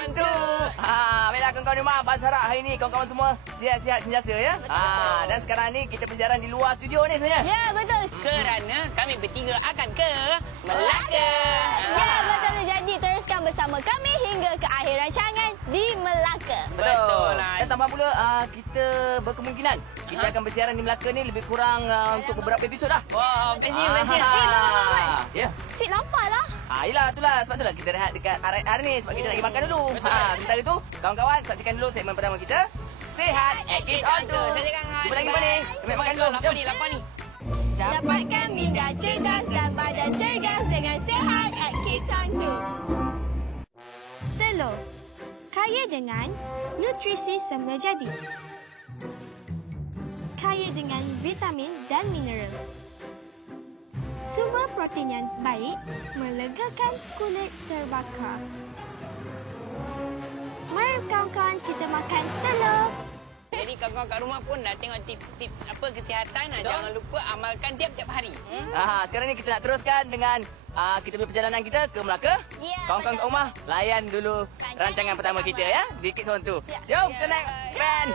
on 2. Baiklah kawan-kawan di rumah, Abang harap hari ni kawan-kawan semua sihat-sihat sentiasa ya. Dan sekarang ni kita bersiaran di luar studio ni sebenarnya. Ya, betul. Kerana kami bertiga akan ke Melaka. Ya, betul. Jadi teruskan bersama kami hingga ke akhir rancangan di Melaka. Betul lah. Dan tambah pula kita berkemungkinan kita akan bersiaran di Melaka ni lebih kurang untuk beberapa episod dah. Wah, best ni. Ya. Cik lapar lah. Yelah, itulah. Sebab itulah kita rehat dekat hari ni. Sebab kita nak pergi makan dulu. Sementara itu, kawan-kawan, saksikan dulu segmen pertama kita. Sihat, Kids on 2. Jumpa lagi mana ni? Kita makan dulu. Jom. Lapar ni. Dapatkan minda cergas dan badan cergas dengan sihat at Kids on 2. Telur. Kaya dengan nutrisi semula jadi. Kaya dengan vitamin dan mineral. Sumber protein yang baik melegakan kulit terbakar. Mari kawan-kawan kita makan telur. Jadi kawan-kawan kat rumah pun dah tengok tips-tips apa kesihatan. Jangan lupa amalkan tiap-tiap hari. Sekarang ni kita nak teruskan dengan kita punya perjalanan kita ke Melaka. Ya, Kawan-kawan kat rumah, layan dulu rancangan pertama kita ya. Di Kids on 2. Jom, kita naik van.